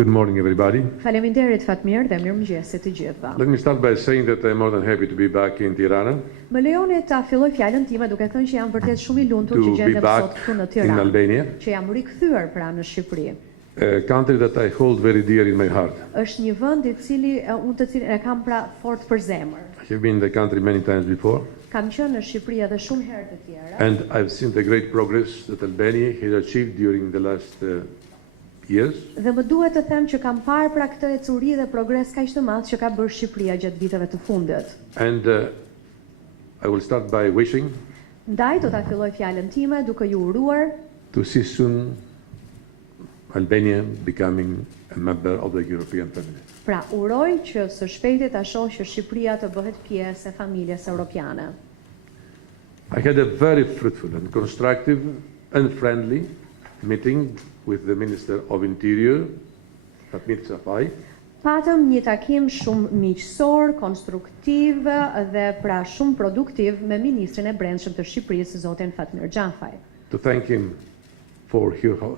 Good morning, everybody. Faleminderit Fatmir dhe mirëmëngjes të gjithëve. Let me start by saying that I'm more than happy to be back in Tirana, Më lejoni ta filloj fjalën time duke thënë që jam vërtet shumë I lumtur to që be gjendem back sot këtu në in Tiranë, Albania, që jam rikthyer pra në Shqipëri. a country that I hold very dear in my heart. Është një vend I cili unë të cilin e kam pra fort për zemër. I have been in the country many times before, Kam qenë në Shqipëri edhe shumë herë të tjera and I've seen the great progress that Albania has achieved during the last years. dhe më duhet të them që kam parë pra këtë ecuri dhe progres kaq të madh që ka bërë Shqipëria gjatë viteve të fundit. And I will start by wishing Ndaj do ta filloj fjalën time duke ju uruar to see soon Albania becoming a member of the European family. Pra uroj që së shpejti ta shoh që Shqipëria të bëhet pjesë e familjes europiane. I had a very fruitful and constructive and friendly meeting with the Minister of Interior, Xhafaj, Patëm një takim shumë miqësor, konstruktiv dhe pra shumë produktiv me ministrin e brendshëm të Shqipërisë, zotin Fatmir Xhafaj. to thank him for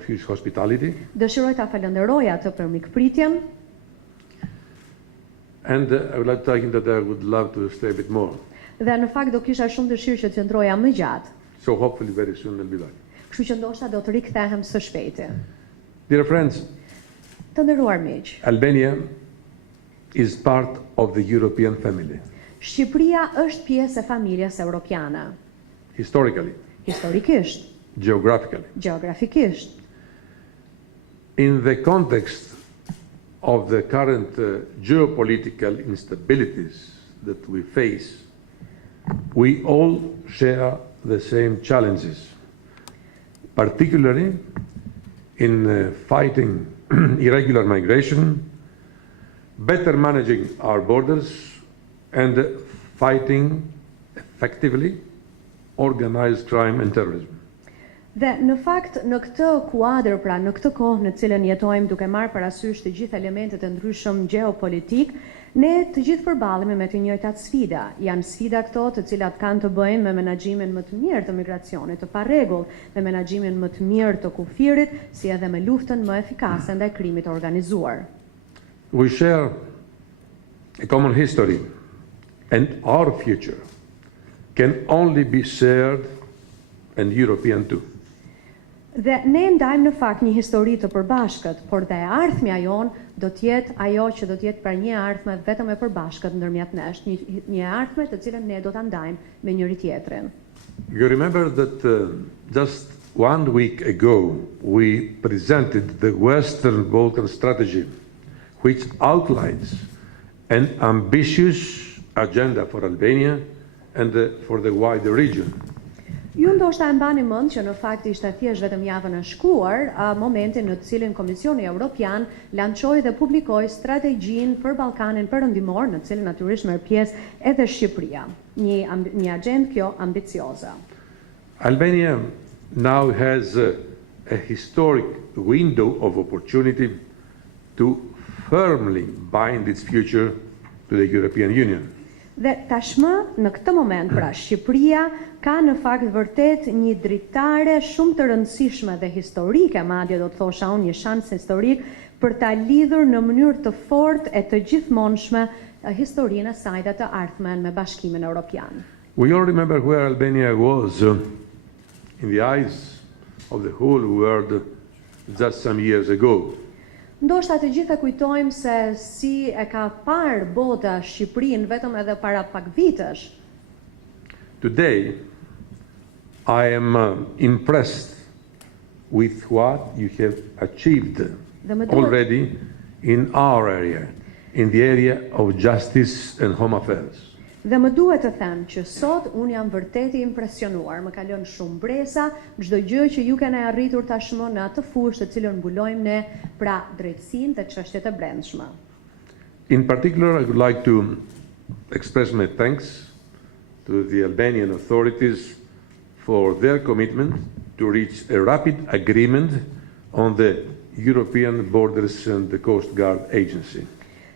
his hospitality, Dëshiroj ta falenderoj atë për mikpritjen and I would like to tell him that I would love to stay a bit more. dhe në fakt do kisha shumë dëshirë që të qëndroja më gjatë. So hopefully very soon I'll be back. Kështu që ndoshta do të rikthehem së shpejti. Dear friends, Të nderuar miq, Albania is part of the European family. Shqipëria është pjesë e familjes europiane, Historically, historikisht, geographically. gjeografikisht. In the context of the current geopolitical instabilities that we face, we all share the same challenges, particularly in fighting irregular migration, better managing our borders, and fighting effectively organized crime and terrorism. Dhe në fakt në këtë kuadër, pra në këtë kohë në cilën jetojmë duke marrë parasysh të gjithë elementet e ndryshëm gjeopolitik, ne të gjithë përballemi me të njëjtat sfida. Janë sfida këto të cilat kanë të bëjnë me menaxhimin më të mirë të migracionit të parregull, me menaxhimin më të mirë të kufirit, si edhe me luftën më efikase ndaj krimit të organizuar. We share a common history, and our future can only be shared and European too. Dhe ne ndajmë në fakt një histori të përbashkët, por dhe e ardhmja jon do të jetë ajo që do të jetë për një ardhme vetëm e përbashkët ndërmjet nesh, një ardhme të cilën ne do ta ndajmë me njëri tjetrin. You remember that just 1 week ago we presented the Western Balkan strategy, which outlines an ambitious agenda for Albania and for the wider region. Ju ndoshta e mbani mend që në fakt ishte thjesht vetëm javën e shkuar, momentin në të cilin Komisioni Evropian lançoi dhe publikoi strategjinë për Ballkanin Perëndimor, në të cilin natyrisht merr pjesë edhe Shqipëria. Një agjendë kjo ambicioze. Albania now has a historic window of opportunity to firmly bind its future to the European Union. Dhe tashmë në këtë moment pra Shqipëria ka në fakt vërtet një dritare shumë të rëndësishme dhe historike, madje do të thosha unë një shans historik për ta lidhur në mënyrë të fortë e të gjithmonshme historinë e saj dhe të ardhmen me Bashkimin Evropian. We all remember where Albania was in the eyes of the whole world just some years ago. Ndoshta të gjithë e kujtojmë se si e ka parë bota Shqipërinë vetëm edhe para pak vitesh. Today, I am impressed with what you have achieved already in our area, in the area of justice and home affairs. Dhe më duhet të them që sot unë jam vërtet I impresionuar, më ka lënë shumë bresa çdo gjë që ju keni arritur tashmë në atë fushë të cilën mbulojmë ne, pra drejtësinë dhe çështjet e brendshme. In particular, I would like to express my thanks to the Albanian authorities for their commitment to reach a rapid agreement on the European Borders and the Coast Guard Agency.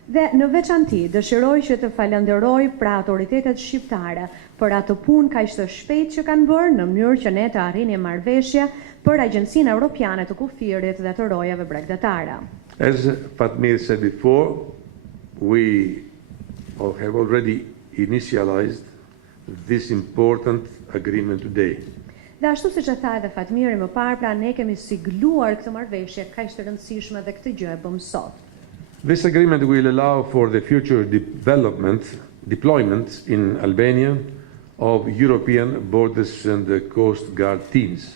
Dhe në veçanti dëshiroj që të falenderoj pra autoritetet shqiptare për atë punë kaq të shpejtë që kanë bërë në mënyrë që ne të arrinim marrëveshje për Agjencinë Evropiane të Kufirit dhe të Rojave Bregdetare. As Fatmir said before, we have already initialized this important agreement today. Dhe ashtu siç e tha edhe Fatmiri më parë, pra ne kemi sigluar këtë marrëveshje kaq të rëndësishme dhe këtë gjë e bëm sot. This agreement will allow for the future deployment in Albania of European Borders and Coast Guard teams.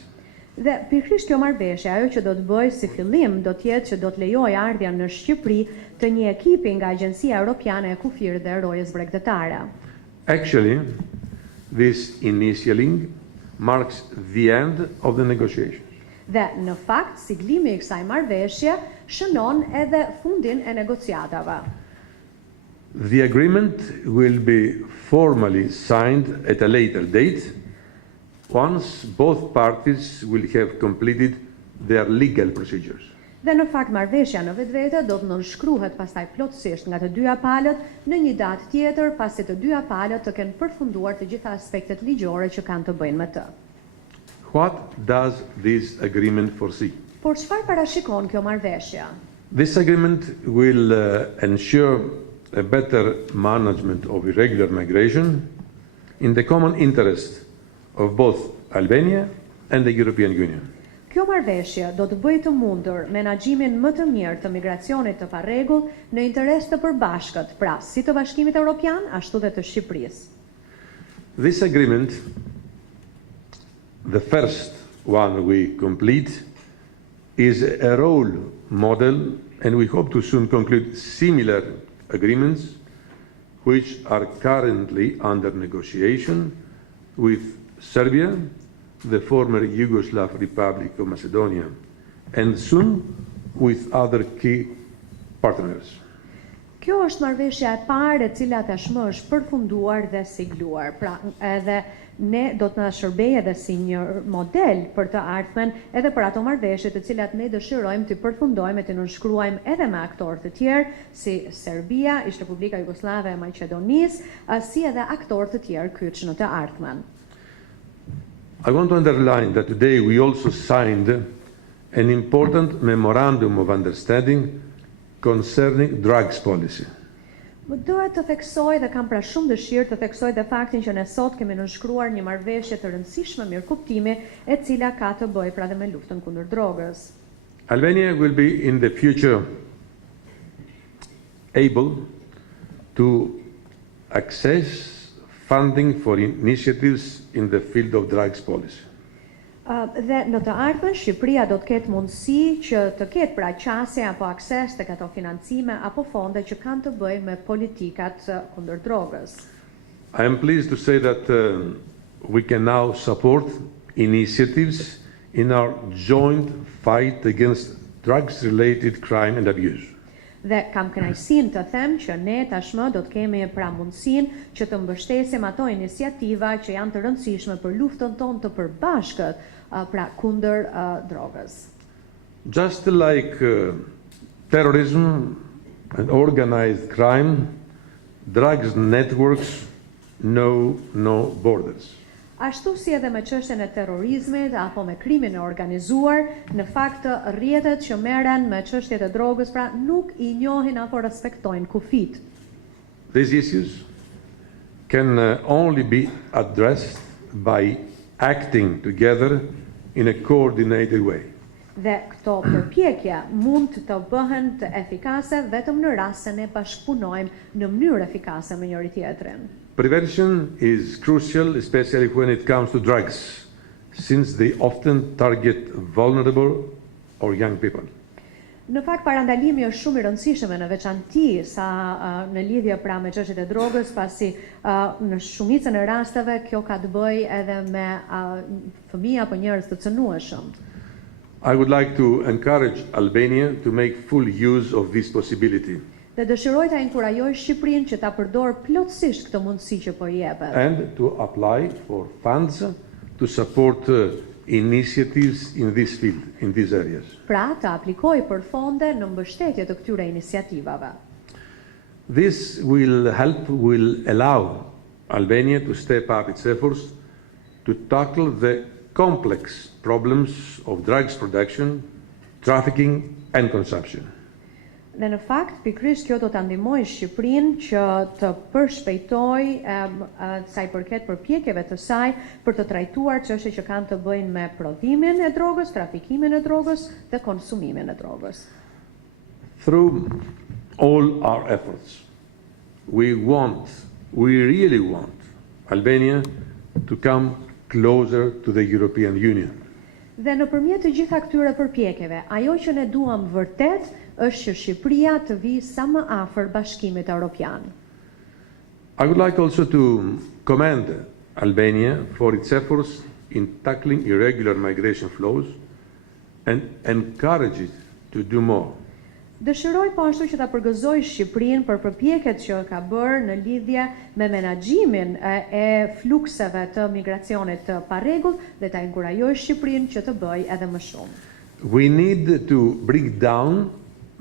Dhe pikërisht kjo marrëveshje, ajo që do të bëjë si fillim, do të jetë që do të lejojë ardhjen në Shqipëri të një ekipi nga Agjencia Europiane e Kufirit dhe Rojës Bregdetare. Actually, this initialing marks the end of the negotiations. Dhe në fakt, siglimi I kësaj marrëveshje shënon edhe fundin e negociatave. The agreement will be formally signed at a later date once both parties will have completed their legal procedures. Dhe në fakt marrëveshja në vetvete do të nënshkruhet pastaj plotësisht nga të dyja palët në një datë tjetër pasi të dyja palët të kenë përfunduar të gjitha aspektet ligjore që kanë të bëjnë me të. What does this agreement foresee? Por çfarë parashikon kjo marrëveshje? This agreement will ensure a better management of irregular migration in the common interest of both Albania and the European Union. Kjo marrëveshje do të bëjë të mundur menaxhimin më të mirë të migracionit të parregull në interes të përbashkët, pra si të Bashkimit Evropian ashtu dhe të Shqipërisë. This agreement, the first one we complete, is a role model, and we hope to soon conclude similar agreements which are currently under negotiation with Serbia, the former Yugoslav Republic of Macedonia, and soon with other key partners. Kjo është marrëveshja e parë e cila tashmë është përfunduar dhe sigluar. Pra edhe ne do të na shërbejë edhe si një model për të ardhmen edhe për ato marrëveshje të cilat ne dëshirojmë të përfundojmë e të nënshkruajmë edhe me aktorë të tjerë si Serbia, Ish Republika Jugoslave e Maqedonisë, si edhe aktorë të tjerë kyç në të ardhmen. I want to underline that today we also signed an important memorandum of understanding concerning drugs policy. Më duhet të theksoj dhe kam pra shumë dëshirë të theksoj dhe faktin që ne sot kemi nënshkruar një marrëveshje të rëndësishme mirëkuptimi e cila ka të bëjë pra dhe me luftën kundër drogës. Albania will be in the future able to access funding for initiatives in the field of drugs policy. Dhe në të ardhmen Shqipëria do të ketë mundësi që të ketë pra qasje apo akses tek ato financime apo fonde që kanë të bëjnë me politikat kundër drogës. I am pleased to say that we can now support initiatives in our joint fight against drugs-related crime and abuse. Dhe kam kënaqësinë të them që ne tashmë do të kemi pra mundësinë që të mbështesim ato iniciativa që janë të rëndësishme për luftën tonë të përbashkët pra kundër drogës. Just like terrorism and organized crime, drugs networks know no borders. Ashtu si edhe me çështjen e terrorizmit apo me krimin e organizuar, në fakt rrjetet që merren me çështjet e drogës pra nuk I njohin apo respektojnë kufit. These issues can only be addressed by acting together in a coordinated way. Dhe këto përpjekje mund të bëhen të efikase vetëm në rast se ne bashkëpunojmë në mënyrë efikase me njëri tjetrin. Prevention is crucial, especially when it comes to drugs, since they often target vulnerable or young people. Në fakt parandalimi është shumë I rëndësishëm në veçanti sa në lidhje pra me çështjet e drogës, pasi në shumicën e rasteve kjo ka të bëjë edhe me fëmijë apo njerëz të cënueshëm. I would like to encourage Albania to make full use of this possibility. Dhe dëshiroj ta inkurajoj Shqipërinë që ta përdor plotësisht këtë mundësi që po I jepet. And to apply for funds to support initiatives in this field, in these areas. Pra të aplikoj për fonde në mbështetje të këtyre iniciativave. This will allow Albania to step up its efforts to tackle the complex problems of drugs production, trafficking and consumption. Dhe në fakt, pikërisht kjo do ta ndihmojë Shqipërinë që të përshpejtojë sa i përket përpjekjeve të saj për të trajtuar çështje që kanë të bëjnë me prodhimin e drogës, trafikimin e drogës dhe konsumimin e drogës. Through all our efforts, we really want Albania to come closer to the European Union. Dhe nëpërmjet të gjitha këtyre përpjekjeve, ajo që ne duam vërtet është që Shqipëria të vijë sa më afër Bashkimit Evropian. I would like also to commend Albania for its efforts in tackling irregular migration flows and encourage it to do more. Dëshiroj po ashtu që ta përgëzoj Shqipërinë për përpjekjet që ka bërë në lidhje me menaxhimin e flukseve të migracionit të parregull dhe ta inkurajoj Shqipërinë që të bëjë edhe më shumë. We need to bring down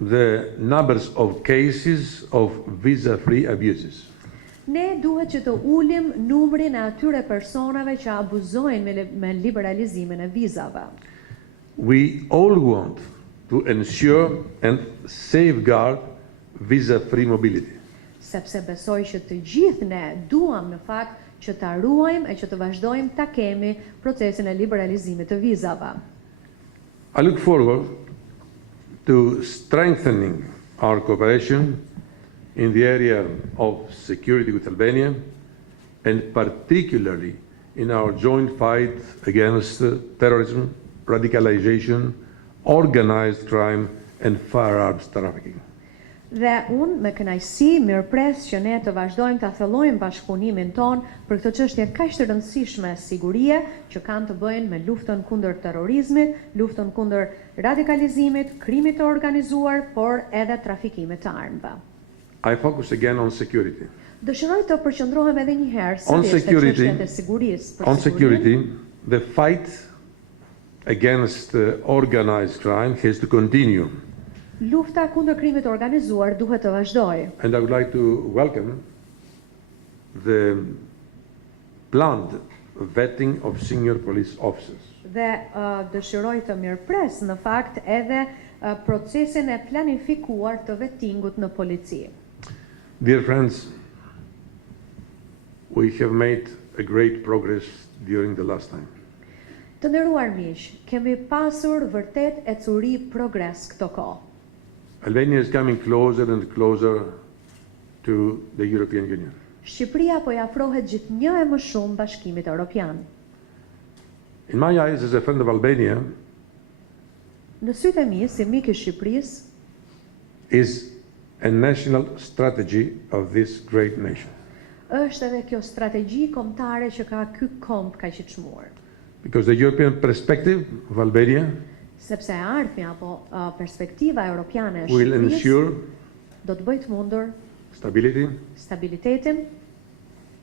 the numbers of cases of visa-free abuses. Ne duhet që të ulim numrin e atyre personave që abuzojnë me liberalizimin e vizave. We all want to ensure and safeguard visa-free mobility. Sepse besoj që të gjithë ne duam në fakt që ta ruajmë e që të vazhdojmë ta kemi procesin e liberalizimit të vizave. I look forward to strengthening our cooperation in the area of security with Albania, and particularly in our joint fight against terrorism, radicalization, organized crime and firearms trafficking. Dhe unë me kënaqësi mirëpres që ne të vazhdojmë ta thellojmë bashkëpunimin ton për këtë çështje kaq të rëndësishme sigurie që kanë të bëjnë me luftën kundër terrorizmit, luftën kundër radikalizimit, krimit të organizuar, por edhe trafikimit të armëve. I focus again on security. Dëshiroj të përqendrohem edhe një herë On sërish te security, çështjet e sigurisë. on security, the fight against organized crime has to continue. Lufta kundër krimit të organizuar duhet të vazhdojë. And I would like to welcome the planned vetting of senior police officers. Dhe dëshiroj të mirëpres në fakt edhe procesin e planifikuar të vettingut në polici. Dear friends, we have made a great progress during the last time. Të nderuar miq, kemi pasur vërtet e curi progres këto kohë. Albania is coming closer and closer to the European Union. Shqipëria po i afrohet gjithnjë e më shumë Bashkimit Evropian. In my eyes, as a friend of Albania, Në sytë e mi, si mik i Shqipërisë, is a national strategy of this great nation. është edhe kjo strategji kombëtare që ka ky komb kaq i çmuar. Because the European perspective of Albania Sepse ardhmja apo perspektiva europiane e will Shqipërisë ensure do të bëjë të mundur stability, stabilitetin,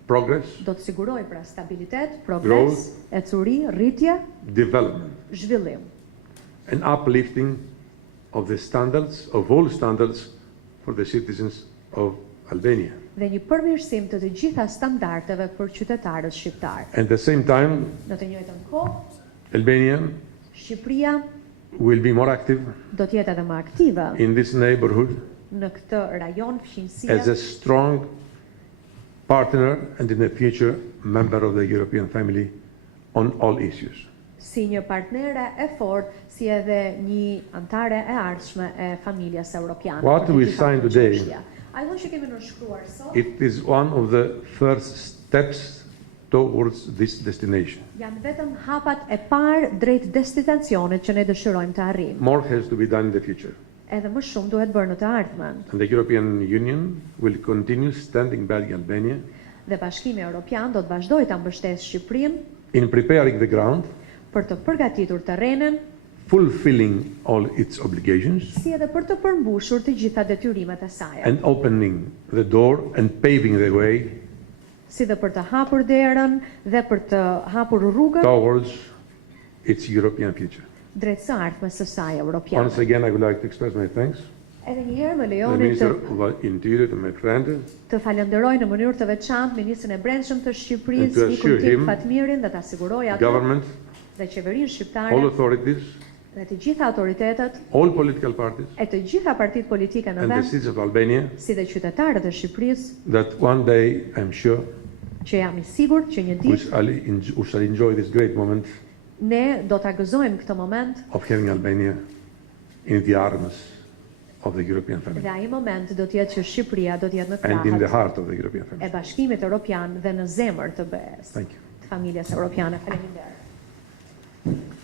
progress, do të siguroj pra stabilitet, progres, ecuri, rritje, development, zhvillim. and uplifting of the standards, of all standards, for the citizens of Albania. Dhe një përmirësim të të gjitha standardeve për qytetarët shqiptar. At the same time, Në të njëjtën kohë, Albania Shqipëria will be more active do të jetë edhe më aktive in this neighborhood në këtë rajon fqinësie as a strong partner and in the future member of the European family on all issues. si një partnere e fortë, si edhe një antare e ardhshme e familjes europiane. What për të we gjitha sign këto today, çështje. Ajo që kemi nënshkruar sot it is one of the first steps towards this destination. janë vetëm hapat e parë drejt destinacionit që ne dëshirojmë të arrijmë. More has to be done in the future. Edhe më shumë duhet bërë në të ardhmen. And the European Union will continue standing by Albania Dhe Bashkimi Evropian do të vazhdojë ta mbështesë Shqipërinë in preparing the ground, për të përgatitur terrenin, fulfilling all its obligations, si edhe për të përmbushur të gjitha detyrimet e saj. and opening the door and paving the way Si dhe për të hapur derën dhe për të hapur rrugën towards its European future. drejt së ardhmes së saj europiane. Once again, I would like to express my thanks Edhe një herë më to the lejoni Minister of Interior, to my friend, të falenderoj në mënyrë të veçantë Ministrin e Brendshëm të And Shqipërisë, to Ikun assure tim him, Fatmirin, dhe ta siguroj atë government, dhe qeverinë all shqiptare authorities, Dhe të gjitha autoritetet all political parties, e të gjitha partitë politike në and the vend, citizens of Albania si dhe qytetarët e Shqipërisë, that one day, I'm sure, që jam I sigurt që një we shall enjoy this great moment ne do ta gëzojmë këtë moment of having Albania in the arms of the European family dhe ai moment do të jetë që Shqipëria do të jetë në and in the krahët heart of the European e family. Bashkimit Evropian dhe në zemër të BE-s, Thank you. të familjes evropiane. Faleminderit.